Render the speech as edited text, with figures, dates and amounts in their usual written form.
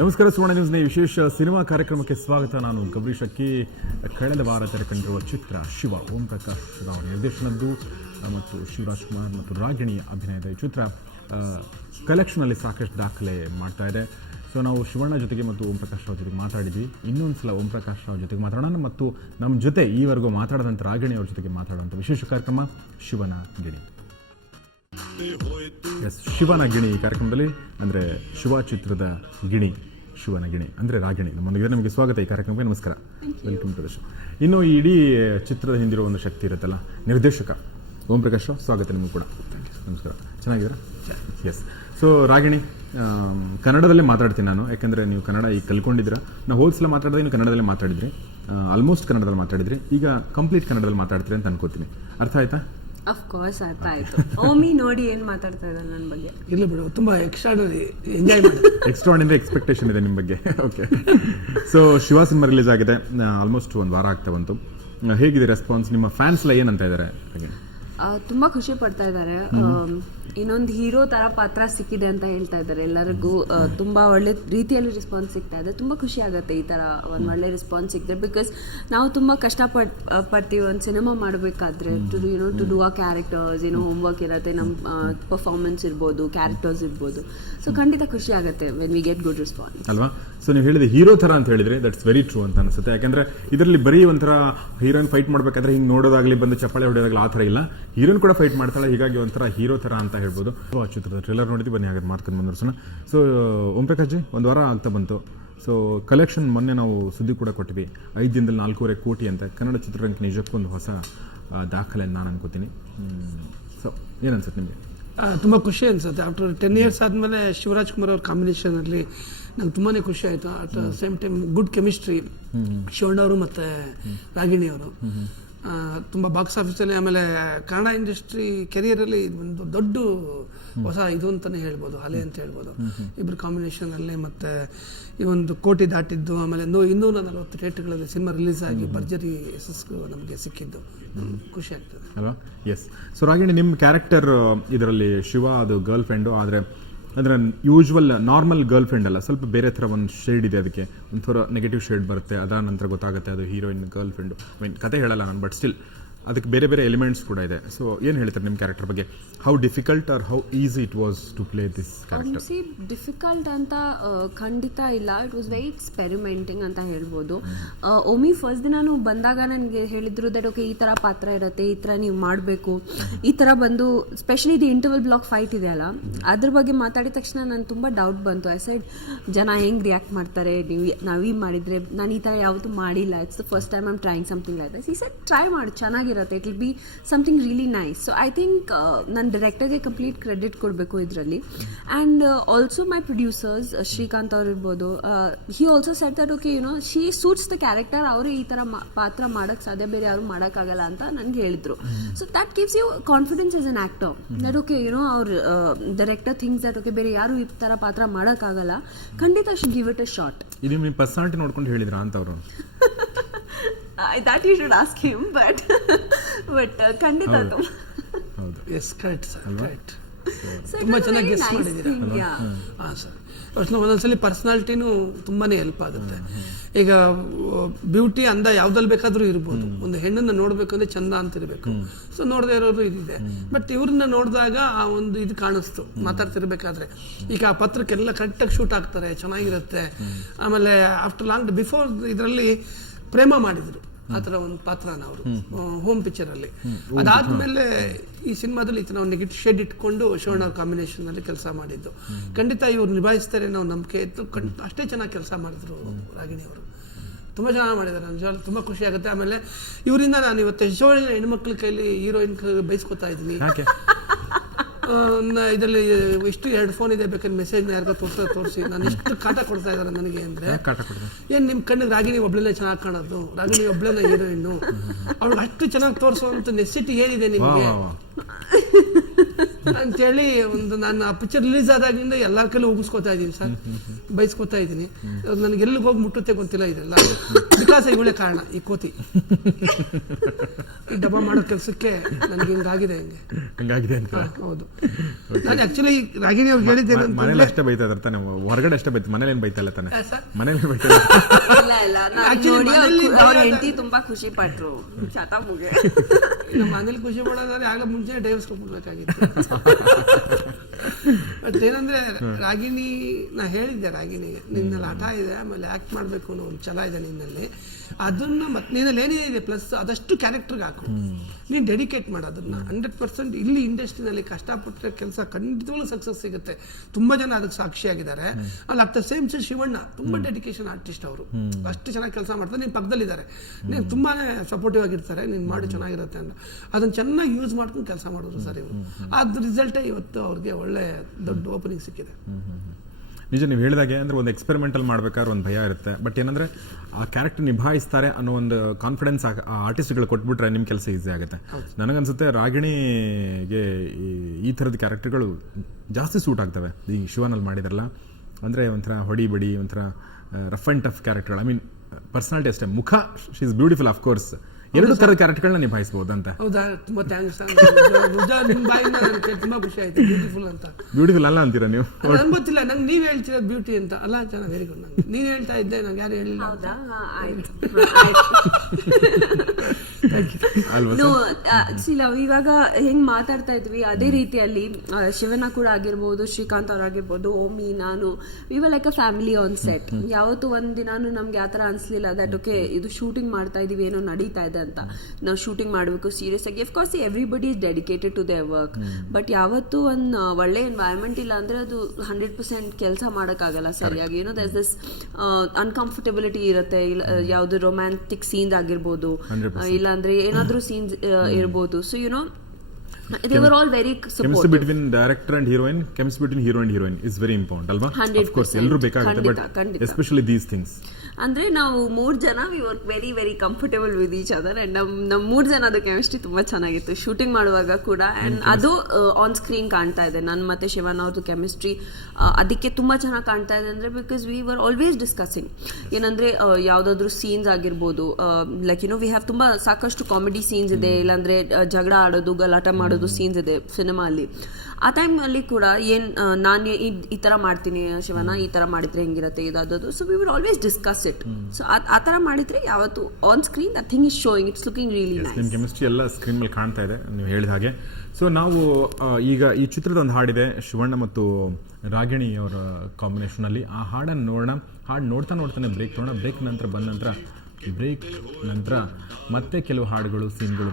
ನಮಸ್ಕಾರ ಸುವರ್ಣ ನ್ಯೂಸ್ನ ವಿಶೇಷ ಸಿನಿಮಾ ಕಾರ್ಯಕ್ರಮಕ್ಕೆ ಸ್ವಾಗತ. ನಾನು ಗೌರೀಶ್ ಅಕ್ಕಿ. ಕಳೆದ ವಾರ ತೆರೆಕಂಡಿರುವ ಚಿತ್ರ ಶಿವ, ಓಂ ಪ್ರಕಾಶ್ ರಾವ್ ನಿರ್ದೇಶನದ್ದು ಮತ್ತು ಶಿವರಾಜ್ ಕುಮಾರ್ ಮತ್ತು ರಾಗಿಣಿ ಅಭಿನಯದ ಈ ಚಿತ್ರ ಕಲೆಕ್ಷನಲ್ಲಿ ಸಾಕಷ್ಟು ದಾಖಲೆ ಮಾಡ್ತಾ ಇದೆ. ಸೊ ನಾವು ಶಿವಣ್ಣ ಜೊತೆಗೆ ಮತ್ತು ಓಂ ಪ್ರಕಾಶ್ ರಾವ್ ಜೊತೆಗೆ ಮಾತಾಡಿದ್ವಿ. ಇನ್ನೊಂದು ಸಲ ಓಂ ಪ್ರಕಾಶ್ ರಾವ್ ಜೊತೆಗೆ ಮಾತಾಡೋಣ ಮತ್ತು ನಮ್ಮ ಜೊತೆ ಈವರೆಗೂ ಮಾತಾಡಿದಂಥ ರಾಗಿಣಿ ಅವ್ರ ಜೊತೆಗೆ ಮಾತಾಡೋಂಥ ವಿಶೇಷ ಕಾರ್ಯಕ್ರಮ ಶಿವನ ಗಿಣಿ. ಎಸ್, ಶಿವನ ಗಿಣಿ ಈ ಕಾರ್ಯಕ್ರಮದಲ್ಲಿ ಅಂದರೆ ಶಿವ ಚಿತ್ರದ ಗಿಣಿ, ಶಿವನ ಗಿಣಿ ಅಂದರೆ ರಾಗಿಣಿ ನಮ್ಮೊಂದಿಗೆ. ನಮಗೆ ಸ್ವಾಗತ ಈ ಕಾರ್ಯಕ್ರಮಕ್ಕೆ. ನಮಸ್ಕಾರ, ವೆಲ್ಕಮ್ ಟು ದ ಶೋ. ಇನ್ನು ಈ ಇಡೀ ಚಿತ್ರದ ಹಿಂದಿರೋ ಒಂದು ಶಕ್ತಿ ಇರುತ್ತಲ್ಲ, ನಿರ್ದೇಶಕ ಓಂ ಪ್ರಕಾಶ್ ರಾವ್, ಸ್ವಾಗತ ನಿಮಗೂ ಕೂಡ. ನಮಸ್ಕಾರ, ಚೆನ್ನಾಗಿದ್ದೀರಾ? ಎಸ್. ಸೊ ರಾಗಿಣಿ, ಕನ್ನಡದಲ್ಲೇ ಮಾತಾಡ್ತೀನಿ ನಾನು, ಯಾಕೆಂದರೆ ನೀವು ಕನ್ನಡ ಈಗ ಕಲ್ಕೊಂಡಿದ್ದೀರಾ. ನಾವು ಹೋದ ಸಲ ಮಾತಾಡಿದ್ರೆ ನೀವು ಕನ್ನಡದಲ್ಲೇ ಮಾತಾಡಿದ್ರಿ, ಆಲ್ಮೋಸ್ಟ್ ಕನ್ನಡದಲ್ಲಿ ಮಾತಾಡಿದ್ರಿ. ಈಗ ಕಂಪ್ಲೀಟ್ ಕನ್ನಡದಲ್ಲಿ ಮಾತಾಡ್ತೀರಿ ಅಂತ ಅನ್ಕೋತೀನಿ. ಅರ್ಥ ಆಯ್ತಾ? ಆಫ್ ಕೋರ್ಸ್ ಅರ್ಥ ಆಯ್ತು. ಓಮಿ ನೋಡಿ ಏನ್ ಮಾತಾಡ್ತಾ ಇದ್ದಾರೆ ನನ್ನ ಬಗ್ಗೆ? ಇಲ್ಲ ಬಿಡು, ತುಂಬಾ ಎಕ್ಸ್ಟ್ರಾರ್ಡಿನರಿ, ಎಂಜಾಯ್ ಮಾಡಿ. ಎಕ್ಸ್ಟ್ರಾರ್ಡಿನರಿ ಎಕ್ಸ್ಪೆಕ್ಟೇಷನ್ ಇದೆ ನಿಮ್ಮ ಬಗ್ಗೆ. Okay. So Shiva cinema release ಆಗಿದೆ, ಆಲ್ಮೋಸ್ಟ್ ಒಂದು ವಾರ ಆಗ್ತಾ ಬಂತು. ಹೇಗಿದೆ ರೆಸ್ಪಾನ್ಸ್? ನಿಮ್ಮ ಫ್ಯಾನ್ಸ್ ಎಲ್ಲ ಏನಂತ ಇದ್ದಾರೆ? ತುಂಬಾ ಖುಷಿ ಪಡ್ತಾ ಇದ್ದಾರೆ. ಇನ್ನೊಂದು ಹೀರೋ ತರ ಪಾತ್ರ ಸಿಕ್ಕಿದೆ ಅಂತ ಹೇಳ್ತಾ ಇದ್ದಾರೆ. ಎಲ್ಲರಿಗೂ ತುಂಬಾ ಒಳ್ಳೆ ರೀತಿಯಲ್ಲಿ ರೆಸ್ಪಾನ್ಸ್ ಸಿಗ್ತಾ ಇದೆ. ತುಂಬಾ ಖುಷಿ ಆಗುತ್ತೆ ಈ ತರ ಒಂದು ಒಳ್ಳೆ ರೆಸ್ಪಾನ್ಸ್ ಸಿಕ್ಕಿದೆ. ಬಿಕಾಸ್ ನಾವು ತುಂಬಾ ಕಷ್ಟ ಪಡ್ತೀವಿ ಒಂದು ಸಿನಿಮಾ ಮಾಡಬೇಕಾದ್ರೆ. ಟು ಡೂ ಆ ಕ್ಯಾರೆಕ್ಟರ್ಸ್, ಹೋಮ್ ವರ್ಕ್ ಇರುತ್ತೆ, ನಮ್ಮ ಪರ್ಫಾರ್ಮೆನ್ಸ್ ಇರ್ಬೋದು, ಕ್ಯಾರೆಕ್ಟರ್ಸ್ ಇರ್ಬೋದು. ಸೊ ಖಂಡಿತ ಖುಷಿ ಆಗುತ್ತೆ when we get good response ಅಲ್ವಾ? ಸೊ ನೀವು ಹೇಳಿದ್ರೆ ಹೀರೋ ತರ ಅಂತ ಹೇಳಿದ್ರೆ ದಟ್ಸ್ ವೆರಿ ಟ್ರೂ ಅಂತ ಅನ್ಸುತ್ತೆ. ಯಾಕಂದ್ರೆ ಇದರಲ್ಲಿ ಬರೀ ಒಂಥರ ಹೀರೋಯಿನ್ ಫೈಟ್ ಮಾಡ್ಬೇಕಾದ್ರೆ ಹಿಂಗೆ ನೋಡೋದಾಗ್ಲಿ, ಬಂದು ಚಪ್ಪಾಳೆ ಹೊಡೆಯೋದಾಗ್ಲಿ ಆ ಥರ ಇಲ್ಲ. ಹೀರೋಯಿನ್ ಕೂಡ ಫೈಟ್ ಮಾಡ್ತಾಳೆ, ಹೀಗಾಗಿ ಒಂಥರ ಹೀರೋ ತರ ಅಂತ ಹೇಳ್ಬೋದು. ಆ ಚಿತ್ರದ ಟ್ರೇಲರ್ ನೋಡಿದ್ವಿ, ಬನ್ನಿ ಹಾಗಾದ್ರೆ ಮಾರ್ಕೊಂಡು ಬಂದಿರ್ಸೋಣ. ಸೊ ಓಂ ಪ್ರಕಾಶ್ ಜಿ, ಒಂದು ವಾರ ಆಗ್ತಾ ಬಂತು. ಸೊ ಕಲೆಕ್ಷನ್ ಮೊನ್ನೆ ನಾವು ಸುದ್ದಿ ಕೂಡ ಕೊಟ್ಟಿವಿ, 5 ದಿನದಲ್ಲಿ 4.5 ಕೋಟಿ ಅಂತ. ಕನ್ನಡ ಚಿತ್ರರಂಗಕ್ಕೆ ನಿಜಕ್ಕೂ ಒಂದು ಹೊಸ ದಾಖಲೆ ನಾನು ಅನ್ಕೋತೀನಿ. ಸೊ ಏನು ಅನ್ಸುತ್ತೆ ನಿಮಗೆ? ತುಂಬ ಖುಷಿ ಅನ್ಸುತ್ತೆ. ಆಫ್ಟರ್ 10 years ಆದಮೇಲೆ ಶಿವರಾಜ್ ಕುಮಾರ್ ಅವ್ರ ಕಾಂಬಿನೇಷನಲ್ಲಿ ನಂಗೆ ತುಂಬಾ ಖುಷಿ ಆಯಿತು. At the same time good chemistry Shivanna ಅವರು ಮತ್ತು ರಾಗಿಣಿ ಅವರು. ತುಂಬ ಬಾಕ್ಸ್ ಆಫೀಸಲ್ಲಿ, ಆಮೇಲೆ ಕನ್ನಡ ಇಂಡಸ್ಟ್ರಿ ಕೆರಿಯರಲ್ಲಿ ಒಂದು ದೊಡ್ಡ ಹೊಸ ಇದು ಅಂತಲೇ ಹೇಳ್ಬೋದು, ಅಲೆ ಅಂತ ಹೇಳ್ಬೋದು. ಇಬ್ಬರು ಕಾಂಬಿನೇಷನಲ್ಲಿ ಮತ್ತು ಈ ಒಂದು ಕೋಟಿ ದಾಟಿದ್ದು, ಆಮೇಲೆ 240 ಥಿಯೇಟರ್ಗಳಲ್ಲಿ ಸಿನಿಮಾ ರಿಲೀಸ್ ಆಗಿ ಭರ್ಜರಿ ಯಶಸ್ಸು ನಮಗೆ ಸಿಕ್ಕಿದ್ದು ಖುಷಿ ಆಗ್ತದೆ ಅಲ್ವಾ? ಎಸ್. ಸೊ ರಾಗಿಣಿ, ನಿಮ್ಮ ಕ್ಯಾರೆಕ್ಟರ್ ಇದರಲ್ಲಿ ಶಿವ ಅದು ಗರ್ಲ್ ಫ್ರೆಂಡು, ಆದರೆ ಅಂದರೆ ಯೂಶ್ವಲ್ ನಾರ್ಮಲ್ ಗರ್ಲ್ ಫ್ರೆಂಡ್ ಅಲ್ಲ, ಸ್ವಲ್ಪ ಬೇರೆ ಥರ ಒಂದು ಶೇಡ್ ಇದೆ. ಅದಕ್ಕೆ ಒಂಥರ ನೆಗೆಟಿವ್ ಶೇಡ್ ಬರುತ್ತೆ. ಅದಾದ ನಂತರ ಗೊತ್ತಾಗುತ್ತೆ ಅದು ಹೀರೋಯಿನ್ ಗರ್ಲ್ ಫ್ರೆಂಡು. ಕತೆ ಹೇಳಲ್ಲ ನಾನು, ಬಟ್ ಸ್ಟಿಲ್ ಅದಕ್ಕೆ ಬೇರೆ ಬೇರೆ ಎಲಿಮೆಂಟ್ಸ್ ಕೂಡ ಇದೆ. ಸೊ ಏನು ಹೇಳ್ತಾರೆ ನಿಮ್ಮ ಕ್ಯಾರೆಕ್ಟರ್ ಬಗ್ಗೆ? How difficult or how easy it was to play this character? Difficult ಅಂತ ಖಂಡಿತ ಇಲ್ಲ. ಇಟ್ ವಾಸ್ ವೆರಿ ಎಕ್ಸ್ಪೆರಿಮೆಂಟಿಂಗ್ ಅಂತ ಹೇಳ್ಬೋದು. ಓಮಿ ಫಸ್ಟ್ ದಿನ ಬಂದಾಗ ನನಗೆ ಹೇಳಿದ್ರು ದಟ್ ಓಕೆ, ಈ ಥರ ಪಾತ್ರ ಇರುತ್ತೆ, ಈ ಥರ ನೀವು ಮಾಡಬೇಕು, ಈ ಥರ ಬಂದು ಸ್ಪೆಷಲಿ ಇದು ಇಂಟರ್ವಲ್ ಬ್ಲಾಕ್ ಫೈಟ್ ಇದೆ ಅಲ್ಲ, ಅದ್ರ ಬಗ್ಗೆ ಮಾತಾಡಿದ ತಕ್ಷಣ ನಾನು ತುಂಬ ಡೌಟ್ ಬಂತು. ಐ ಸೈಡ್ ಜನ ಹೆಂಗೆ ರಿಯಾಕ್ಟ್ ಮಾಡ್ತಾರೆ, ನಾವೀ ಮಾಡಿದರೆ, ನಾನು ಈ ಥರ ಯಾವತ್ತೂ ಮಾಡಿಲ್ಲ, it's the first time I'm trying something like this. ಈ ಸೆಟ್ ಟ್ರೈ ಮಾಡಿ, ಚೆನ್ನಾಗಿರುತ್ತೆ, it will be something really nice. So I think ನಾನು ಡೈರೆಕ್ಟರ್ಗೆ ಕಂಪ್ಲೀಟ್ ಕ್ರೆಡಿಟ್ ಕೊಡಬೇಕು ಇದರಲ್ಲಿ. And also my producers Srikanth ಅವ್ರು ಇರ್ಬೋದು, he also set that okay she suits the character, ಅವರು ಈ ಥರ ಪಾತ್ರ ಮಾಡೋಕ್ಕೆ ಸಾಧ್ಯ, ಬೇರೆ ಯಾರು ಮಾಡೋಕ್ಕಾಗಲ್ಲ ಅಂತ ನನಗೆ ಹೇಳಿದ್ರು. So that gives you confidence as an actor that okay ಅವ್ರ ಡೈರೆಕ್ಟರ್ ಥಿಂಕ್ಸ್ ದಟ್ ಓಕೆ ಬೇರೆ ಯಾರು ಈ ಥರ ಪಾತ್ರ ಮಾಡೋಕ್ಕಾಗಲ್ಲ, ಖಂಡಿತ should give it a shot. ಇದು ನಿಮ್ಮ ಪರ್ಸನಾಲಿಟಿ ನೋಡ್ಕೊಂಡು ಹೇಳಿದ್ರಾ ಅಂತ ಅವರು? that you should ask him, but ಖಂಡಿತ ಹೌದು. Yes, correct sir, correct. So ತುಂಬ it was ಚೆನ್ನಾಗಿ very ಗೆಸ್ nice ಮಾಡಿದ್ದೀರಾ. thing, yeah. ಹಾಂ ಸರ್. ಒಂದೊಂದ್ಸಲಿ ಪರ್ಸನಾಲಿಟಿನೂ ತುಂಬಾ ಹೆಲ್ಪ್ ಆಗುತ್ತೆ. ಈಗ ಬ್ಯೂಟಿ ಅಂದ ಯಾವ್ದಲ್ಲಿ ಬೇಕಾದ್ರೂ ಇರ್ಬೋದು. ಒಂದು ಹೆಣ್ಣನ್ನ ನೋಡ್ಬೇಕಂದ್ರೆ ಚಂದ ಅಂತ ಇರಬೇಕು. ಸೊ ನೋಡದೆ ಇರೋರು ಇದಿದೆ. ಬಟ್ ಇವ್ರನ್ನ ನೋಡಿದಾಗ ಆ ಒಂದು ಇದು ಕಾಣಿಸ್ತು ಮಾತಾಡ್ತಿರ್ಬೇಕಾದ್ರೆ. ಈಗ ಆ ಪತ್ರಕ್ಕೆಲ್ಲ ಕರೆಕ್ಟಾಗಿ ಶೂಟ್ ಆಗ್ತಾರೆ, ಚೆನ್ನಾಗಿರುತ್ತೆ. ಆಮೇಲೆ ಆಫ್ಟರ್ ಲಾಂಗ್ ಬಿಫೋರ್ ಇದರಲ್ಲಿ ಪ್ರೇಮ ಮಾಡಿದ್ರು ಆ ಥರ ಒಂದು ಪಾತ್ರನ ಅವರು ಹೋಮ್ ಪಿಕ್ಚರಲ್ಲಿ. ಅದಾದ್ಮೇಲೆ ಈ ಸಿನಿಮಾದಲ್ಲಿ ನಾವು ನೆಗೆಟಿವ್ ಶೇಡ್ ಇಟ್ಕೊಂಡು ಶಿವಣ್ಣ ಅವ್ರ ಕಾಂಬಿನೇಷನಲ್ಲಿ ಕೆಲಸ ಮಾಡಿದ್ದು. ಖಂಡಿತ ಇವ್ರು ನಿಭಾಯಿಸ್ತಾರೆ ನಾವು ನಂಬಿಕೆ ಇತ್ತು. ಅಷ್ಟೇ ಚೆನ್ನಾಗಿ ಕೆಲಸ ಮಾಡಿದ್ರು ರಾಗಿಣಿ ಅವರು, ತುಂಬ ಚೆನ್ನಾಗಿ ಮಾಡಿದ್ದಾರೆ. ನಿಜವಾಗ್ಲೂ ತುಂಬ ಖುಷಿ ಆಗುತ್ತೆ. ಆಮೇಲೆ ಇವರಿಂದ ನಾನು ಇವತ್ತು ಎಷ್ಟೋ ಹೆಣ್ಮಕ್ಳ ಕೈಲಿ ಹೀರೋಯಿನ್ ಬೇಯಿಸ್ಕೊತಾ ಇದ್ದೀನಿ. ಇದರಲ್ಲಿ ಇಷ್ಟು 2 ಫೋನ್ ಇದೆ, ಬೇಕಾದ್ರೆ ಮೆಸೇಜ್ ಯಾರಿಗ ತೋರಿಸಿ ನಾನು ಎಷ್ಟು ಕಾಟ ಕೊಡ್ತಾ ಇದ್ದಾರೆ ನನಗೆ ಅಂದರೆ, ಏನು ನಿಮ್ಮ ಕಣ್ಣಿಗೆ ರಾಗಿಣಿ ಒಬ್ಳೇ ಚೆನ್ನಾಗಿ ಕಾಣೋದು, ರಾಗಿಣಿ ಒಬ್ಳೇನ ಹೀರೋಯಿನ್ನು, ಅವ್ಳಿಗೆ ಅಷ್ಟು ಚೆನ್ನಾಗಿ ತೋರಿಸೋವಂಥ ನೆಸಿಟಿ ಏನಿದೆ ನಿಮಗೆ ಅಂತೇಳಿ ಒಂದು ನಾನು ಆ ಪಿಕ್ಚರ್ ರಿಲೀಸ್ ಆದಾಗಿಂದ ಎಲ್ಲರ ಕೈಲಿ ಹೋಗಿಸ್ಕೊತಾ ಇದ್ದೀನಿ ಸರ್, ಬೈಸ್ಕೊತಾ ಇದ್ದೀನಿ. ನನಗೆ ಎಲ್ಲಿಗೆ ಹೋಗಿ ಮುಟ್ಟುತ್ತೆ ಗೊತ್ತಿಲ್ಲ ಇದೆಲ್ಲ. ವಿಕಾಸ ಇವಳೆ ಕಾರಣ, ಈ ಕೋತಿ. ಈ ಡಬ್ಬ ಮಾಡೋ ಕೆಲಸಕ್ಕೆ ನನಗೆ ಹಿಂಗಾಗಿದೆ. ಹಂಗಾಗಿದೆ ಅಂತ. ಹೌದು, ನಾನು ಆಕ್ಚುಲಿ ರಾಗಿಣಿ ಅವ್ರಿಗೆ ಹೇಳಿದ್ದೆ, ಮನೇಲಿ ಅಷ್ಟೇ ಬೈತಾ ಇದಾರೆ ತಾನೆ, ಹೊರಗಡೆ ಅಷ್ಟೇ ಬೈತ, ಮನೇಲಿ ಏನ್ ಬೈತಾ ಇಲ್ಲ ತಾನೆ? ಮನೇಲಿ ಬೈತಾ ಇಲ್ಲ ಅವ್ರ ಹೆಂಡತಿ ತುಂಬಾ ಖುಷಿ ಪಟ್ರು. ಮುಗೆ ನಮ್ಮ ಮನೇಲಿ ಖುಷಿ ಪಡೋದಾದ್ರೆ ಆಗಲೇ ಮುಂಚೆ ಡೈವರ್ಸ್ ಕೊಡ್ಬೇಕಾಗಿತ್ತು. ಬಟ್ ಏನಂದ್ರೆ ರಾಗಿಣಿ, ನಾ ಹೇಳಿದ್ದೆ ರಾಗಿಣಿಗೆ, ನಿನ್ನಲ್ಲಿ ಹಠ ಇದೆ, ಆಮೇಲೆ ಆಕ್ಟ್ ಮಾಡ್ಬೇಕು ಅನ್ನೋ ಒಂದು ಛಲ ಇದೆ ನಿನ್ನಲ್ಲಿ, ಅದನ್ನ ಮತ್ತೆ ನಿನ್ನಲ್ಲಿ ಏನಿದೆ ಪ್ಲಸ್ ಅದಷ್ಟು ಕ್ಯಾರೆಕ್ಟರ್ಗೆ ಹಾಕು, ನೀನು ಡೆಡಿಕೇಟ್ ಮಾಡೋದನ್ನ 100%. ಇಲ್ಲಿ ಇಂಡಸ್ಟ್ರಿನಲ್ಲಿ ಕಷ್ಟಪಟ್ಟರೆ ಕೆಲಸ ಖಂಡಿತವಾಗ್ಲೂ ಸಕ್ಸಸ್ ಸಿಗುತ್ತೆ. ತುಂಬಾ ಜನ ಅದಕ್ಕೆ ಸಾಕ್ಷಿಯಾಗಿದ್ದಾರೆ. ಅಲ್ಲಿ ಅಟ್ ದ ಸೇಮ್ ಶಿವಣ್ಣ ತುಂಬಾ ಡೆಡಿಕೇಶನ್ ಆರ್ಟಿಸ್ಟ್, ಅವರು ಅಷ್ಟು ಚೆನ್ನಾಗಿ ಕೆಲಸ ಮಾಡ್ತಾರೆ. ನೀನು ಪಕ್ಕದಲ್ಲಿದ್ದಾರೆ, ನೀನು ತುಂಬಾನೇ ಸಪೋರ್ಟಿವ್ ಆಗಿರ್ತಾರೆ, ನೀನು ಮಾಡಿ ಚೆನ್ನಾಗಿರುತ್ತೆ ಅಂತ ಅದನ್ನ ಚೆನ್ನಾಗಿ ಯೂಸ್ ಮಾಡ್ಕೊಂಡು ಕೆಲಸ ಮಾಡಿದ್ರು ಸರ್ ಇವರು. ಅದ್ರ ರಿಸಲ್ಟೇ ಇವತ್ತು ಅವ್ರಿಗೆ ಒಳ್ಳೆ ದೊಡ್ಡ ಓಪನಿಂಗ್ ಸಿಕ್ಕಿದೆ. ನಿಜ, ನೀವು ಹೇಳಿದಾಗೆ ಅಂದ್ರೆ ಒಂದು ಎಕ್ಸ್ಪೆರಿಮೆಂಟಲ್ ಮಾಡ್ಬೇಕಾದ್ರೆ ಒಂದು ಭಯ ಇರುತ್ತೆ, ಬಟ್ ಏನಂದ್ರೆ ಆ ಕ್ಯಾರೆಕ್ಟರ್ ನಿಭಾಯಿಸ್ತಾರೆ ಅನ್ನೋ ಒಂದು ಕಾನ್ಫಿಡೆನ್ಸ್ ಆ ಆರ್ಟಿಸ್ಟ್ಗಳು ಕೊಟ್ಬಿಟ್ರೆ ನಿಮ್ಮ ಕೆಲಸ ಈಸಿ ಆಗುತ್ತೆ. ನನಗನ್ಸುತ್ತೆ ರಾಗಿಣಿಗೆ ಈ ಥರದ ಕ್ಯಾರೆಕ್ಟರ್ಗಳು ಜಾಸ್ತಿ ಸೂಟ್ ಆಗ್ತವೆ. ಈ ಶಿವನಲ್ಲಿ ಮಾಡಿದಾರಲ್ಲ, ಅಂದರೆ ಒಂಥರ ಹೊಡಿ ಬಡಿ, ಒಂಥರ ರಫ್ ಆ್ಯಂಡ್ ಟಫ್ ಕ್ಯಾರೆಕ್ಟರ್ಗಳು. ಐ ಮೀನ್ ಪರ್ಸನಾಲಿಟಿ ಅಷ್ಟೇ, ಮುಖ she is beautiful, of course. ಎರಡು ಥರದ ಕ್ಯಾರೆಕ್ಟರ್ಗಳನ್ನ ನಿಭಾಯಿಸಬಹುದು ಅಂತ. ಹೌದಾ, ತುಂಬಾ ಥ್ಯಾಂಕ್ಸ್. ನಿಮ್ಮ ಬಾಯಿಂದ ನನಗೆ ತುಂಬಾ ಖುಷಿ ಆಯ್ತು. ಬ್ಯೂಟಿಫುಲ್ ಅಂತ. ಬ್ಯೂಟಿಫುಲ್ ಅಲ್ಲ ಅಂತೀರಾ ನೀವು? ನಂಗೆ ಗೊತ್ತಿಲ್ಲ, ನಂಗೆ ನೀವ್ ಹೇಳ್ತೀರ ಬ್ಯೂಟಿ ಅಂತ. ಅಲ್ಲ, ಚೆನ್ನಾಗಿ ವೆರಿ ಗುಡ್. ನಂಗೆ ನೀನ್ ಹೇಳ್ತಾ ಇದ್ದೆ, ನಂಗೆ ಯಾರು ಹೇಳಿಲ್ಲ. ಹೌದಾ, ಆಯ್ತು. ಇವಾಗ ಹೆಂಗ್ ಮಾತಾಡ್ತಾ ಇದ್ವಿ ಅದೇ ರೀತಿಯಲ್ಲಿ ಶಿವನ ಕೂಡ ಆಗಿರ್ಬೋದು, ಶ್ರೀಕಾಂತ್ ಅವ್ರಾಗಿರ್ಬೋದು, ಓಮಿ, ನಾನು, we were like a family on set. ಯಾವತ್ತೂ ಒಂದ್ ದಿನಾನು ನಮ್ಗೆ ಆತರ ಅನ್ಸ್ಲಿಲ್ಲ ದಟ್ ಓಕೆ ಇದು ಶೂಟಿಂಗ್ ಮಾಡ್ತಾ ಇದೀವಿ, ಏನೋ ನಡೀತಾ ಇದೆ ಅಂತ, ನಾವು ಶೂಟಿಂಗ್ ಮಾಡಬೇಕು ಸೀರಿಯಸ್ ಆಗಿ. Of course everybody is dedicated to their work, but ಯಾವತ್ತೂ ಒಂದು ಒಳ್ಳೆ ಎನ್ವೈರನ್ಮೆಂಟ್ ಇಲ್ಲ ಅಂದ್ರೆ ಅದು 100% ಕೆಲಸ ಮಾಡೋಕ್ಕಾಗಲ್ಲ ಸರಿಯಾಗಿ. ಏನೋ ದಸ್ ದಿಸ್ ಅನ್ಕಂಫರ್ಟಬಿಲಿಟಿ ಇರುತ್ತೆ. ಯಾವ್ದು ರೊಮ್ಯಾಂಟಿಕ್ ಸೀನ್ಸ್ ಆಗಿರ್ಬೋದು, ಇಲ್ಲಾಂದ್ರೆ ಏನಾದ್ರೂ ಸೀನ್ಸ್ ಇರ್ಬೋದು. So you know they were all very supportive. Chemistry between director and heroine, chemistry between hero and heroine is very important alva. 100%. Of course ಎಲ್ಲರೂ ಬೇಕಾಗುತ್ತೆ, but especially these things. ಅಂದ್ರೆ ನಾವು 3 ಜನ we work very very comfortable with each other, and ನಮ್ಮ 3 ಜನದ chemistry ತುಂಬಾ ಚೆನ್ನಾಗಿತ್ತು shooting ಮಾಡುವಾಗ ಕೂಡ. ಅಂಡ್ ಅದು ಆನ್ ಸ್ಕ್ರೀನ್ ಕಾಣ್ತಾ ಇದೆ. ನನ್ನ ಮತ್ತೆ ಶಿವನ್ ಅವ್ರದ್ದು ಕೆಮಿಸ್ಟ್ರಿ ಅದಕ್ಕೆ ತುಂಬಾ ಚೆನ್ನಾಗಿ ಕಾಣ್ತಾ ಇದೆ ಅಂದ್ರೆ because we were always discussing. ಏನಂದ್ರೆ ಯಾವ್ದಾದ್ರು ಸೀನ್ಸ್ ಆಗಿರ್ಬೋದು, ಲೈಕ್ ವಿ ಹ್ಯಾವ್ ತುಂಬಾ ಸಾಕಷ್ಟು ಕಾಮಿಡಿ ಸೀನ್ಸ್ ಇದೆ, ಇಲ್ಲಾಂದ್ರೆ ಜಗಳ ಆಡೋದು, ಗಲಾಟೆ ಮಾಡೋದು ಸೀನ್ಸ್ ಇದೆ ಸಿನಿಮಾ ಅಲ್ಲಿ. ಆ ಟೈಮಲ್ಲಿ ಕೂಡ ನಾನು ಈ ಥರ ಮಾಡ್ತೀನಿ ಶಿವನ, ಈ ಥರ ಮಾಡಿದ್ರೆ ಹೆಂಗಿರುತ್ತೆ ಇದಾದದು. So we will always discuss it. So ಆ ಥರ ಮಾಡಿದ್ರೆ ಯಾವತ್ತು on screen that thing is showing, it's looking really nice. ನಿಮ್ಮ ಕೆಮಿಸ್ಟ್ರಿ ಎಲ್ಲ ಸ್ಕ್ರೀನ್ ಮೇಲೆ ಕಾಣ್ತಾ ಇದೆ ನೀವು ಹೇಳಿದ ಹಾಗೆ. ಸೊ ನಾವು ಈಗ ಈ ಚಿತ್ರದ ಒಂದು ಹಾಡಿದೆ ಶಿವಣ್ಣ ಮತ್ತು ರಾಗಿಣಿ ಅವರ ಕಾಂಬಿನೇಷನಲ್ಲಿ. ಆ ಹಾಡನ್ನು ನೋಡೋಣ. ಹಾಡು ನೋಡ್ತಾನೆ ಬ್ರೇಕ್ ತೊಗೊಳ್ಳೋಣ. ಬ್ರೇಕ್ ನಂತರ ಮತ್ತೆ ಕೆಲವು ಹಾಡುಗಳು, ಸೀನ್ಗಳು